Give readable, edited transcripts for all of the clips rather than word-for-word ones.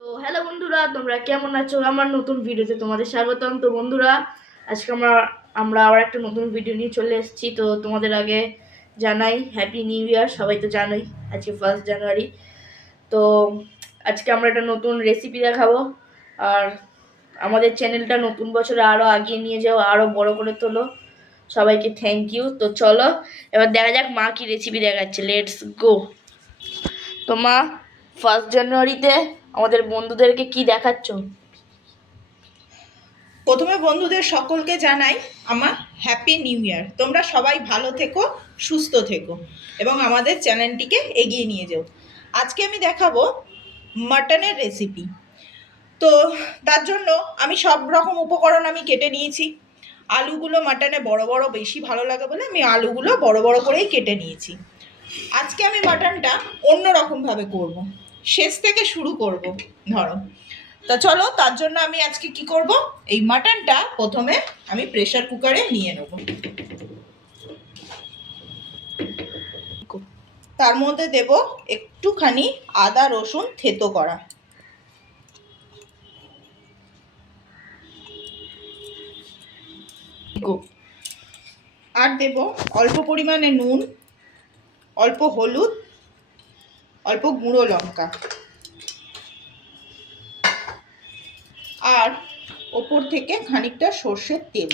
তো হ্যালো বন্ধুরা, তোমরা কেমন আছো? আমার নতুন ভিডিওতে তোমাদের স্বাগতম। তো বন্ধুরা, আজকে আমরা আবার একটা নতুন ভিডিও নিয়ে চলে এসেছি। তো তোমাদের আগে জানাই হ্যাপি নিউ ইয়ার। সবাই তো জানোই আজকে 1 জানুয়ারি। তো আজকে আমরা একটা নতুন রেসিপি দেখাবো। আর আমাদের চ্যানেলটা নতুন বছরে আরও আগিয়ে নিয়ে যাও, আরও বড় করে তোলো। সবাইকে থ্যাংক ইউ। তো চলো এবার দেখা যাক মা কি রেসিপি দেখাচ্ছে। Let's go. তো মা, 1 জানুয়ারিতে আমাদের বন্ধুদেরকে কি দেখাচ্ছ? প্রথমে বন্ধুদের সকলকে জানাই আমার হ্যাপি নিউ ইয়ার। তোমরা সবাই ভালো থেকো, সুস্থ থেকো এবং আমাদের চ্যানেলটিকে এগিয়ে নিয়ে যাও। আজকে আমি দেখাবো মাটনের রেসিপি। তো তার জন্য আমি সব রকম উপকরণ কেটে নিয়েছি। আলুগুলো মাটনে বড় বড় বেশি ভালো লাগে বলে আমি আলুগুলো বড় বড় করেই কেটে নিয়েছি। আজকে আমি মাটনটা অন্যরকমভাবে করব, শেষ থেকে শুরু করব ধরো। তা চলো, তার জন্য আমি আজকে কি করব, এই মাটনটা প্রথমে আমি প্রেসার কুকারে নিয়ে নেব। তার মধ্যে দেব একটুখানি আদা রসুন থেতো করা, আর দেব অল্প পরিমাণে নুন, অল্প হলুদ, অল্প গুঁড়ো লঙ্কা, আর ওপর থেকে খানিকটা সর্ষের তেল।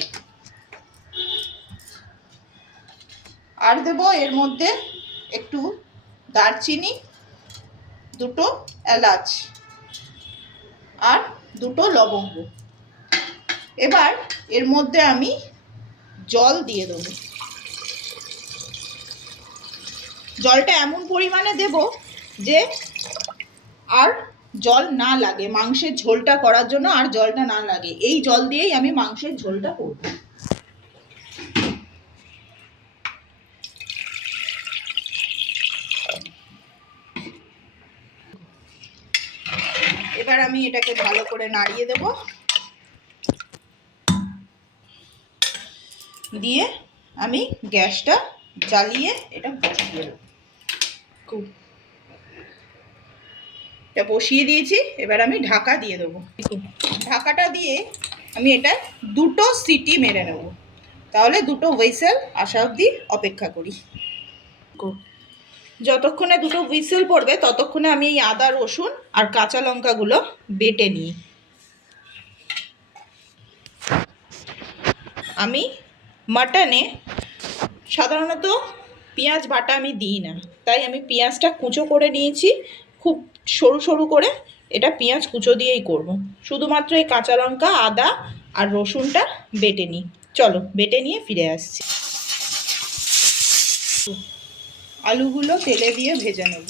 আর দেব এর মধ্যে একটু দারচিনি, দুটো এলাচ আর দুটো লবঙ্গ। এবার এর মধ্যে আমি জল দিয়ে দেবো। জলটা এমন পরিমাণে দেব যে আর জল না লাগে, মাংসের ঝোলটা করার জন্য আর জলটা না লাগে। এই জল দিয়েই আমি মাংসের ঝোলটা করব। এবার আমি এটাকে ভালো করে নাড়িয়ে দেব, দিয়ে আমি গ্যাসটা জ্বালিয়ে এটা বসিয়ে দেব। এটা বসিয়ে দিয়েছি, এবার আমি ঢাকা দিয়ে দেবো। ঢাকাটা দিয়ে আমি এটা দুটো সিটি মেরে নেব, তাহলে দুটো হুইসেল আসা অবধি অপেক্ষা করি। যতক্ষণে দুটো হুইসেল পড়বে ততক্ষণে আমি এই আদা রসুন আর কাঁচা লঙ্কাগুলো বেটে নিই। আমি মাটনে সাধারণত পেঁয়াজ বাটা আমি দিই না, তাই আমি পেঁয়াজটা কুচো করে নিয়েছি, খুব সরু সরু করে। এটা পেঁয়াজ কুচো দিয়েই করব। শুধুমাত্র এই কাঁচা লঙ্কা, আদা আর রসুনটা বেটে নিই। চলো বেটে নিয়ে ফিরে আসছি। আলুগুলো তেলে দিয়ে ভেজে নেব।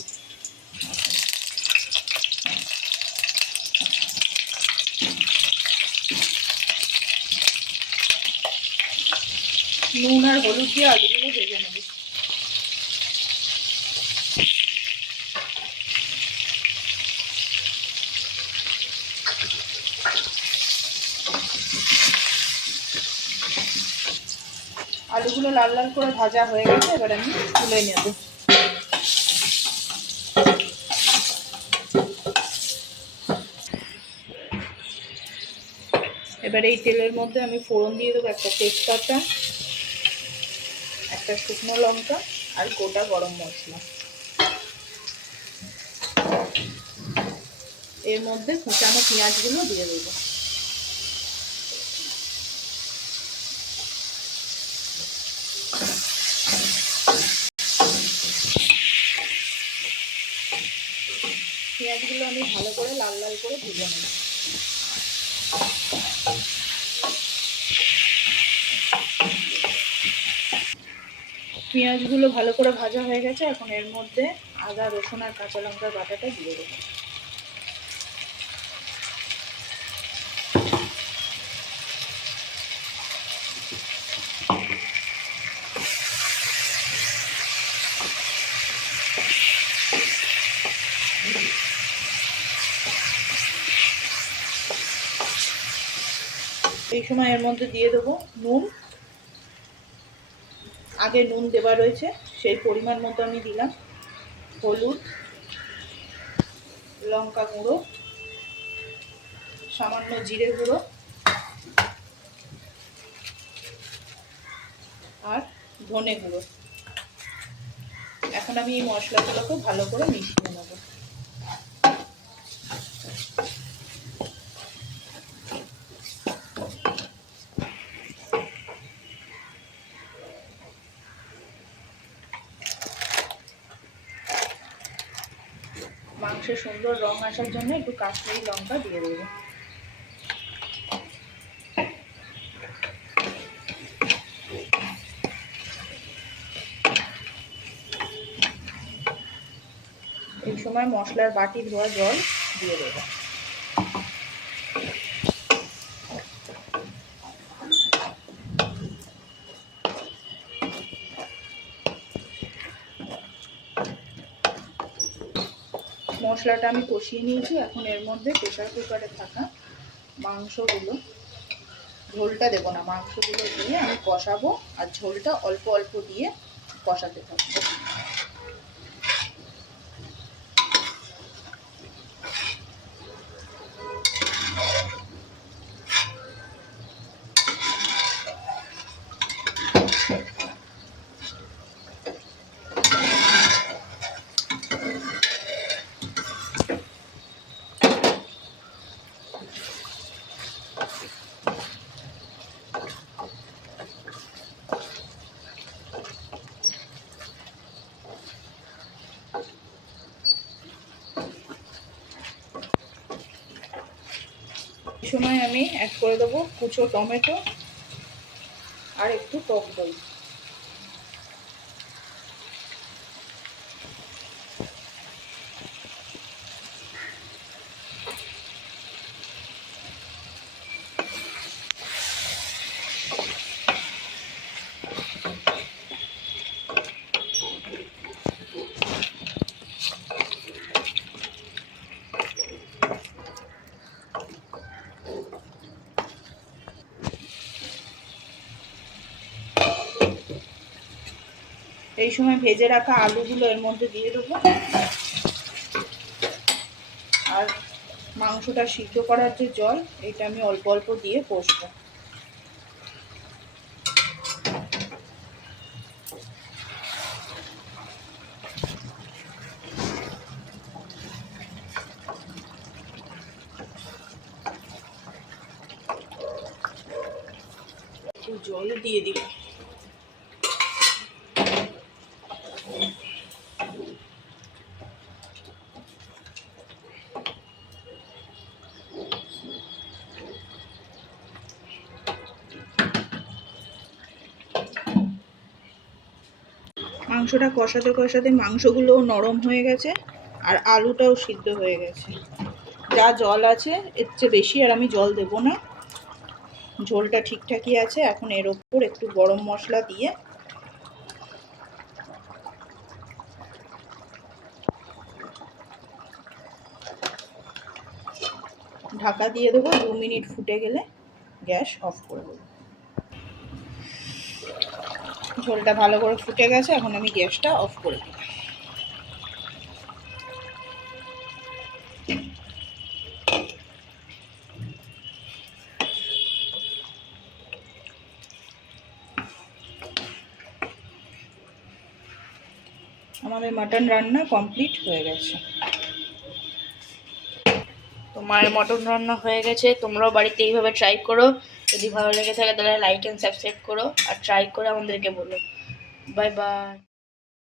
নুন আর হলুদ দিয়ে আলুগুলো ভেজে নেব। আলুগুলো লাল লাল করে ভাজা হয়ে গেছে, এবার আমি তুলে নেব। এবার এই তেলের মধ্যে আমি ফোড়ন দিয়ে দেবো একটা তেজপাতা, একটা শুকনো লঙ্কা আর গোটা গরম মশলা। এর মধ্যে কুচানো পেঁয়াজগুলো দিয়ে দেবো। পেঁয়াজগুলো আমি ভালো করে লাল লাল করে ভেজে নেব। পেঁয়াজগুলো ভালো করে ভাজা হয়ে গেছে, এখন এর মধ্যে আদা রসুন আর কাঁচা লঙ্কার বাটাটা দিয়ে দেবো। এই সময় এর মধ্যে দিয়ে দেবো নুন। আগে নুন দেওয়া রয়েছে, সেই পরিমাণ মতো আমি দিলাম। হলুদ, লঙ্কা গুঁড়ো, সামান্য জিরে গুঁড়ো আর ধনে গুঁড়ো। এখন আমি এই মশলাগুলোকে ভালো করে মিশিয়ে নেব। মাংসে সুন্দর রং আসার জন্য একটু কাশ্মীরি লঙ্কা দিয়ে দেবো। এই সময় মশলার বাটি ধোয়া জল দিয়ে দেবো। মশলাটা আমি কষিয়ে নিয়েছি। এখন এর মধ্যে প্রেসার কুকারে থাকা মাংসগুলো, ঝোলটা দেবো না, মাংসগুলো দিয়ে আমি কষাবো আর ঝোলটা অল্প অল্প দিয়ে কষাতে থাকবো। এই সময় আমি অ্যাড করে দেবো কুচো টমেটো আর একটু টক দই। এই সময় ভেজে রাখা আলুগুলো এর মধ্যে দিয়ে দেবো আর মাংসটা সিদ্ধ করার যে জল, এটা আমি অল্প অল্প দিয়ে কষবো। জল দিয়ে দিব। মাংসটা কষাতে কষাতে মাংসগুলোও নরম হয়ে গেছে আর আলুটাও সিদ্ধ হয়ে গেছে। যা জল আছে এর চেয়ে বেশি আর আমি জল দেব না, ঝোলটা ঠিকঠাকই আছে। এখন এর ওপর একটু গরম মশলা দিয়ে ঢাকা দিয়ে দেবো। 2 মিনিট ফুটে গেলে গ্যাস অফ করে দেবো। ঝোলটা ভালো করে ফুটে গেছে, এখন আমি গ্যাসটা অফ করে দেবো। আমাদের মাটন রান্না কমপ্লিট হয়ে গেছে। তো মায়ের মটন রান্না হয়ে গেছে, তোমরাও বাড়িতে এইভাবে ট্রাই করো। যদি ভালো লেগে থাকে তাহলে লাইক অ্যান্ড সাবস্ক্রাইব করো আর ট্রাই করে আমাদেরকে বলো। Bye bye.